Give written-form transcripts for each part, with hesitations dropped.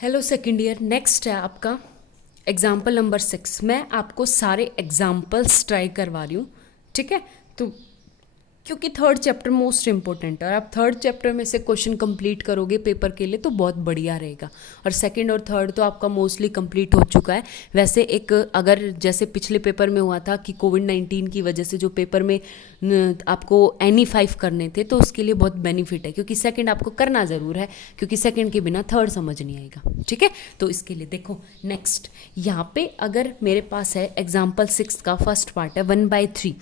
Hello second year, next है आपका example number 6। मैं आपको सारे एग्जाम्पल्स ट्राई करवा रही हूँ, ठीक है। तो क्योंकि थर्ड चैप्टर मोस्ट इंपॉर्टेंट है और आप थर्ड चैप्टर में से क्वेश्चन कंप्लीट करोगे पेपर के लिए तो बहुत बढ़िया रहेगा। और सेकंड और थर्ड तो आपका मोस्टली कंप्लीट हो चुका है। वैसे एक अगर जैसे पिछले पेपर में हुआ था कि कोविड-19 की वजह से जो पेपर में आपको NE5 करने थे, तो उसके लिए बहुत बेनिफिट है क्योंकि सेकंड आपको करना ज़रूर है, क्योंकि सेकंड के बिना थर्ड समझ नहीं आएगा, ठीक है। तो इसके लिए देखो नेक्स्ट यहाँ पे अगर मेरे पास है एग्जाम्पल 6 का फर्स्ट पार्ट है 1/3।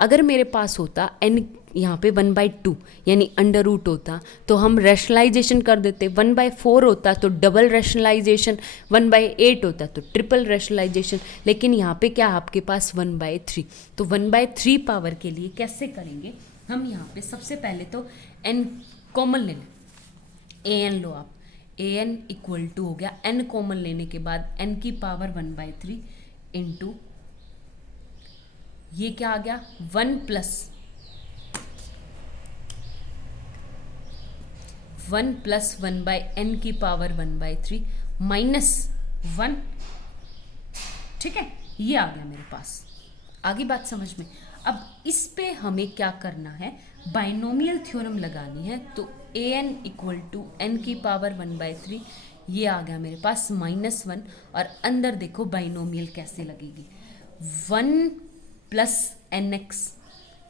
अगर मेरे पास होता n यहाँ पे 1/2 यानी अंडर रूट होता तो हम रैशनलाइजेशन कर देते। 1/4 होता तो डबल रैशनलाइजेशन, 1/8 होता तो ट्रिपल रैशनलाइजेशन, लेकिन यहाँ पे क्या आपके पास 1/3। तो 1/3 पावर के लिए कैसे करेंगे हम? यहाँ पे सबसे पहले तो n कॉमन ले लें, an लो आप, an इक्वल टू हो गया n कॉमन लेने के बाद n की पावर 1/3 इंटू ये क्या आ गया 1 प्लस 1/n की पावर 1/3 माइनस 1, ठीक है। ये आ गया मेरे पास। आगे बात समझ में। अब इस पे हमें क्या करना है, बाइनोमियल थ्योरम लगानी है। तो an इक्वल टू n की पावर 1/3 ये आ गया मेरे पास -1। और अंदर देखो बाइनोमियल कैसे लगेगी, 1 प्लस nx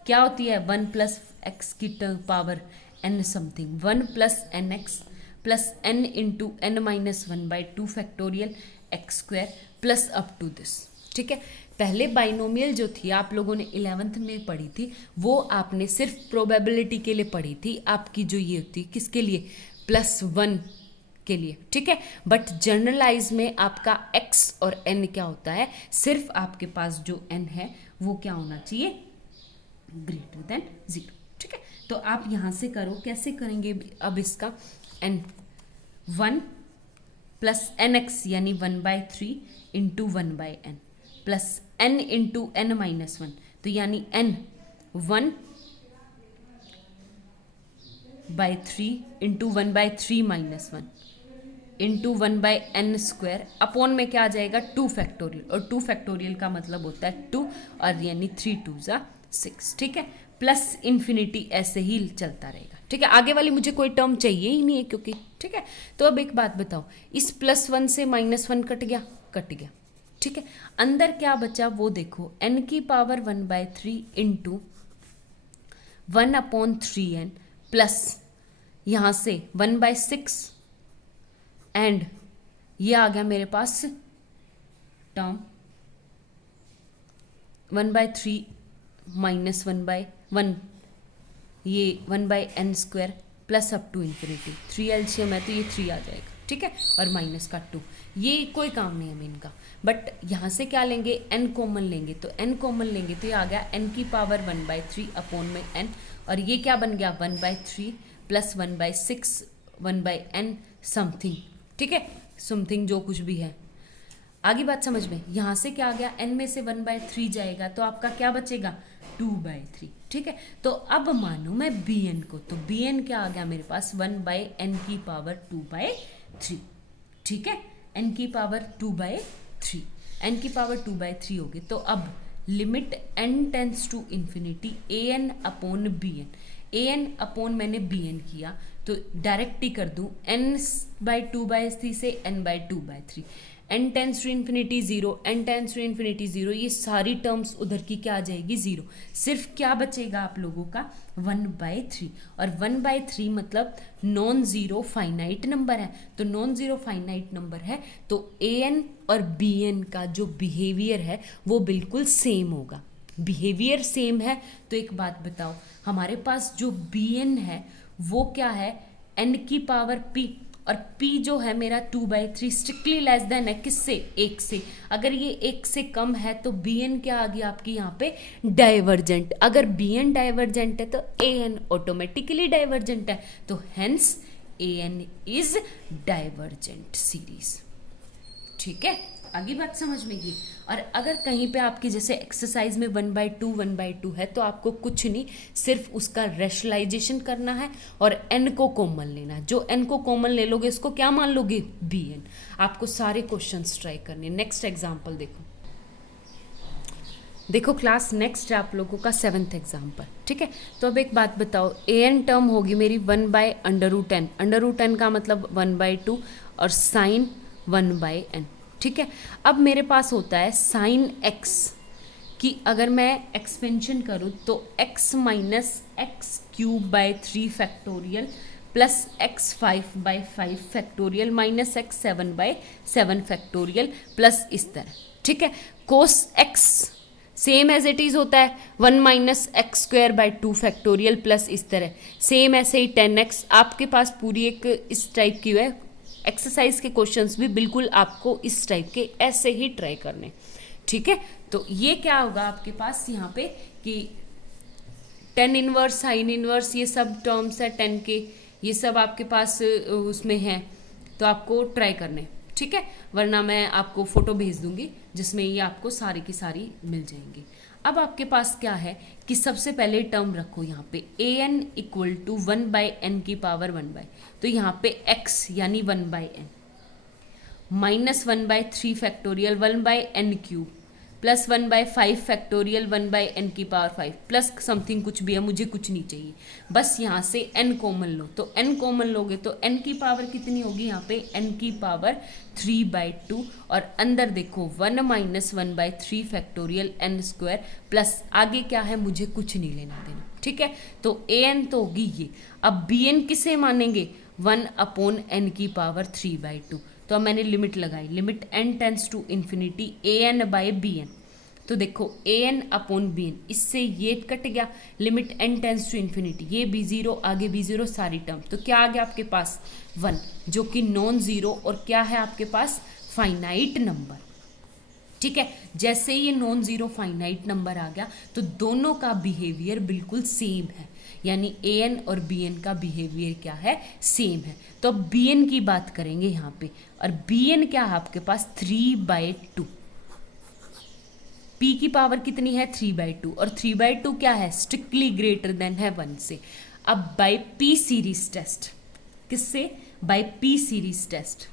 क्या होती है, 1 प्लस x की power n something, 1 plus nx plus n into n-1/2 factorial x square plus up to this, ठीक है। पहले बाइनोमियल जो थी आप लोगों ने 11th में पढ़ी थी, वो आपने सिर्फ प्रोबेबिलिटी के लिए पढ़ी थी। आपकी जो ये होती किसके लिए, +1 के लिए, ठीक है। बट जनरलाइज में आपका x और n क्या होता है, सिर्फ आपके पास जो n है वो क्या होना चाहिए, ग्रेटर देन 0, ठीक है। तो आप यहां से करो, कैसे करेंगे अब इसका, n 1 प्लस nx यानी 1/3 into 1/n plus n into n-1, तो यानी n 1/3 into 1/3 -1 into 1/n square upon में क्या आ जाएगा 2 फैक्टोरियल, और 2 फैक्टोरियल का मतलब होता है 2 और यानी 3 2 6, ठीक है। प्लस इन्फिनिटी ऐसे ही चलता रहेगा, ठीक है। आगे वाली मुझे कोई टर्म चाहिए ही नहीं है क्योंकि, ठीक है। तो अब एक बात बताओ, इस +1 से -1 कट गया, ठीक है। अंदर क्या बचा वो देखो, n की पावर 1/3 इंटू 1/3n प्लस यहाँ से 1/6 एंड ये आ गया मेरे पास टर्म 1/3 माइनस 1/1, ये 1/n square plus up to infinity, 3 LCM है तो ये 3 आ जाएगा, ठीक है। और माइनस का 2, ये कोई काम नहीं है इनका। बट यहाँ से क्या लेंगे, n कॉमन लेंगे, तो n कॉमन लेंगे तो ये आ गया n की पावर 1/3 अपॉन में n, और ये क्या बन गया 1/3 प्लस 1/6 1/n समथिंग, ठीक है, समथिंग जो कुछ भी है। आगे बात समझ में। यहाँ से क्या आ गया, n में से 1/3 जाएगा तो आपका क्या बचेगा 2/3, ठीक है। तो अब मानो मैं bn को, तो bn क्या आ गया मेरे पास 1/n की पावर 2/3, ठीक है। n की पावर 2/3, n की पावर 2/3 होगी। तो अब limit n tends to infinity an upon bn, an upon मैंने bn किया तो डायरेक्ट ही कर दूं, n/2/3 से n/2/3, n tends to infinity 0, n tends to infinity 0, ये सारी टर्म्स उधर की क्या आ जाएगी 0। सिर्फ क्या बचेगा आप लोगों का 1/3, और 1/3 मतलब नॉन ज़ीरो फाइनाइट नंबर है। तो नॉन ज़ीरो फाइनाइट नंबर है तो an और bn का जो बिहेवियर है वो बिल्कुल सेम होगा। बिहेवियर सेम है तो एक बात बताओ, हमारे पास जो bn है वो क्या है, n की पावर p, और p जो है मेरा 2/3 स्ट्रिक्टली लेस देन है किससे, 1 से। अगर ये 1 से कम है तो bn क्या आ गया आपकी यहाँ पे डाइवर्जेंट। अगर bn डाइवर्जेंट है तो an ऑटोमेटिकली डाइवर्जेंट है, तो hence an is divergent series, ठीक है। आगे बात समझ में ये। और अगर कहीं पे आपकी जैसे एक्सरसाइज में 1/2 है तो आपको कुछ नहीं, सिर्फ उसका रेशनलाइजेशन करना है और n को कॉमन लेना है। जो n को कॉमन ले लोगे उसको क्या मान लोगे, bn। आपको सारे क्वेश्चंस ट्राई करने। नेक्स्ट एग्जांपल देखो क्लास, नेक्स्ट है आप लोगों का 7th एग्जाम्पल, ठीक है। तो अब एक बात बताओ, an टर्म होगी मेरी 1/√n, √n का मतलब 1/2 और साइन 1/n, ठीक है। अब मेरे पास होता है साइन x कि अगर मैं एक्सपेंशन करूँ तो x minus x³ 3 plus x5/5 factorial minus x7/7 factorial plus इस तरह, ठीक है। Cos x same as it is होता है 1 माइनस x² 2 फैक्टोरियल प्लस इस तरह, सेम ऐसे ही 10x। आपके पास पूरी एक इस टाइप की है एक्सरसाइज के क्वेश्चंस भी बिल्कुल आपको इस टाइप के ऐसे ही ट्राई करने, ठीक है। तो ये क्या होगा आपके पास यहाँ पे कि tan इनवर्स साइन इनवर्स ये सब टर्म्स है 10 के, ये सब आपके पास उसमें है, तो आपको ट्राई करने, ठीक है। वरना मैं आपको फोटो भेज दूंगी जिसमें ये आपको सारी की सारी मिल जाएंगी। अब आपके पास क्या है कि सबसे पहले टर्म रखो यहाँ पे an इक्वल टू 1/n⁻1/, तो यहाँ पे x यानी 1/n minus 1/3 factorial 1/n³ plus 1/5 factorial 1/n⁵ plus something कुछ भी है, मुझे कुछ नहीं चाहिए, बस यहाँ से n कॉमन लो। तो n कॉमन लोगे तो n की पावर कितनी होगी यहाँ पे, n की पावर 3/2 और अंदर देखो 1 माइनस 1/3 फैक्टोरियल n² प्लस आगे क्या है, मुझे कुछ नहीं लेना देना, ठीक है। तो an तो होगी ये। अब bn किसे मानेंगे, 1/n⁻³ 3/2। तो अब मैंने लिमिट लगाई, limit n tends to infinity an/bn। तो देखो an/bn, इससे ये कट गया, limit n tends to infinity, ये b0 आगे b0 सारी टर्म, तो क्या आ गया आपके पास 1 जो कि नॉन जीरो और क्या है आपके पास फाइनाइट नंबर, ठीक है। जैसे ही ये नॉन जीरो फाइनाइट नंबर आ गया तो दोनों का बिहेवियर बिल्कुल सेम है, यानी an और bn का बिहेवियर क्या है, सेम है। तो अब bn की बात करेंगे यहाँ पे, और bn क्या है आपके पास 3/2, p की पावर कितनी है 3/2 और 3/2 क्या है, स्ट्रिक्टली ग्रेटर देन है 1 से। अब बाय p सीरीज टेस्ट, किससे, by p series test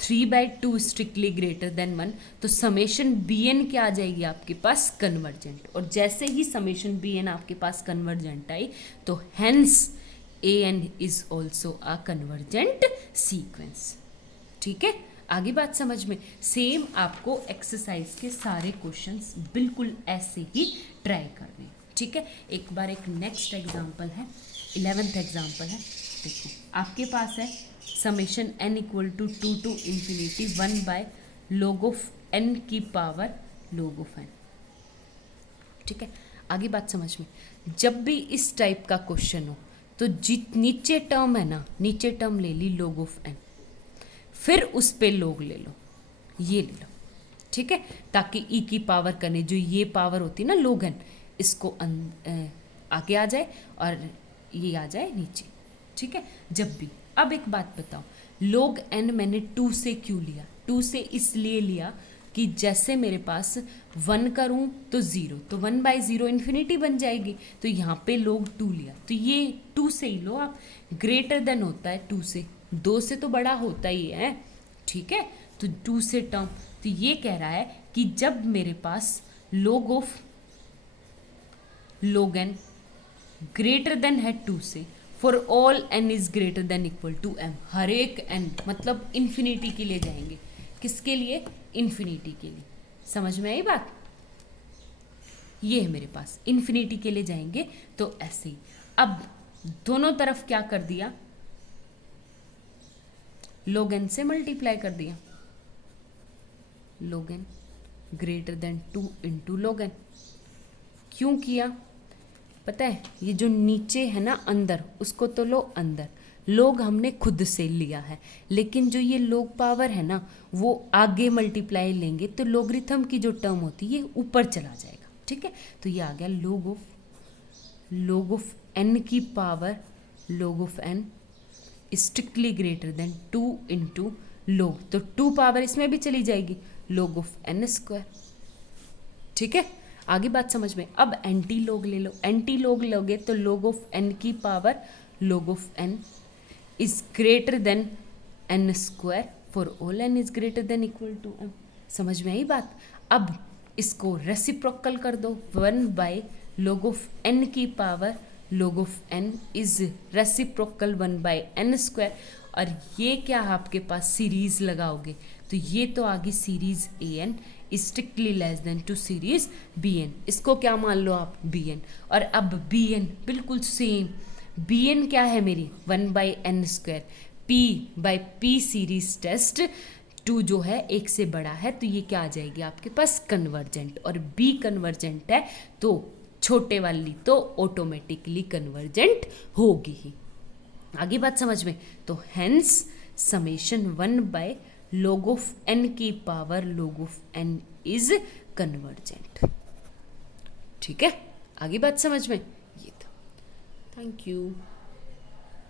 3/2 strictly greater than 1, तो समेशन bn क्या आ जाएगी आपके पास, कन्वर्जेंट। और जैसे ही समेशन bn आपके पास कन्वर्जेंट आई तो hence an is also a convergent sequence, ठीक है। आगे बात समझ में, सेम आपको एक्सरसाइज के सारे क्वेश्चंस बिल्कुल ऐसे ही ट्राई करने, ठीक है। एक बार एक नेक्स्ट एग्जांपल है, 11th एग्जांपल है, देखो आपके पास है summation n equal to 2 to infinity 1/log of n की पावर log of n, ठीक है। आगे बात समझ में, जब भी इस टाइप का क्वेश्चन हो तो नीचे टर्म है ना, नीचे टर्म ले ली log of n, फिर उस पे log ले लो, ये ले लो, ठीक है, ताकि e की पावर करने जो ये पावर होती है ना log n, इसको आगे आ जाए और ये आ जाए नीचे, ठीक है। जब भी, अब एक बात बताओ, log n मैंने 2 से क्यों लिया, 2 से इसलिए लिया कि जैसे मेरे पास 1 करूँ तो 0, तो 1/0 इन्फिनिटी बन जाएगी, तो यहाँ पे log 2 लिया, तो ये 2 से ही लो आप, ग्रेटर देन होता है 2 से, 2 से तो बड़ा होता ही है, ठीक है। तो 2 से टर्म, तो ये कह रहा है कि जब मेरे पास log of log n greater than है 2 से, for all n is greater than equal to m, हर एक n मतलब इन्फिनिटी के लिए जाएंगे, किसके लिए, इन्फिनिटी के लिए, समझ में आई बात, ये है मेरे पास इन्फिनिटी के लिए जाएंगे, तो ऐसे ही। अब दोनों तरफ क्या कर दिया, log n से मल्टीप्लाई कर दिया, log n greater then 2 into log n, क्यों किया पता है, ये जो नीचे है ना अंदर, उसको तो लो अंदर, लोग हमने खुद से लिया है, लेकिन जो ये log पावर है ना वो आगे मल्टीप्लाई लेंगे तो लोगरिथम की जो टर्म होती है ये ऊपर चला जाएगा, ठीक है। तो ये आ गया log ऑफ n की power log of n strictly greater then 2 into log, तो 2 पावर इसमें भी चली जाएगी, log of n स्क्वायर। ठीक है, आगे बात समझ में। अब एंटी लॉग ले लो, एंटी लॉग लोगे तो log of n की power log of n is greater than n square for all n is greater than equal to m। समझ में आई बात। अब इसको रेसिप्रोकल कर दो, 1 बाय log of n की power log of n is reciprocal 1 by n square. और ये क्या आपके पास सीरीज लगाओगे तो ये तो आगे series an strictly less than to series bn, इसको क्या मान लो आप bn। और अब bn बिल्कुल सेम, bn क्या है मेरी 1 by n square, p by p series test 2 जो है 1 से बड़ा है, तो ये क्या आ जाएगी आपके पास कन्वर्जेंट। और b कन्वर्जेंट है तो छोटे वाली तो ऑटोमेटिकली कन्वर्जेंट होगी ही। आगे बात समझ में। तो hence summation 1 by log of n की power log of n is convergent. ठीक है, आगे बात समझ में। ये था, थैंक यू।